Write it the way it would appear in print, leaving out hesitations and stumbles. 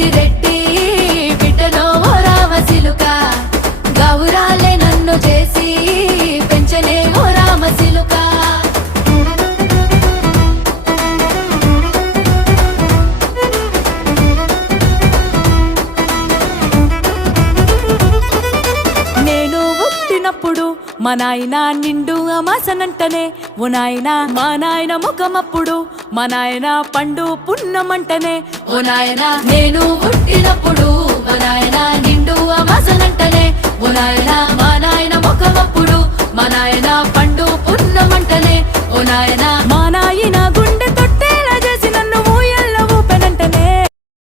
పెద్దిరెడ్డి బిడ్డలో ఓ రామసిలుక గౌరాలే నన్ను చేసి పెంచనే ఓ రామసిలుక నేను పుట్టినప్పుడు మా నాయన నిండు అమాసనంటనే ఓ నాయన మా నాయన ముఖమప్పుడు మా నాయన పండు పున్నమంటనే ఓ నాయన నేను పుట్టినప్పుడు మా నాయన నిండు అమాసనంటనే ఓ నాయన మా నాయన ముఖమప్పుడు మా నాయన పండు పున్నమంటనే ఓ నాయన మా నాయన గుండె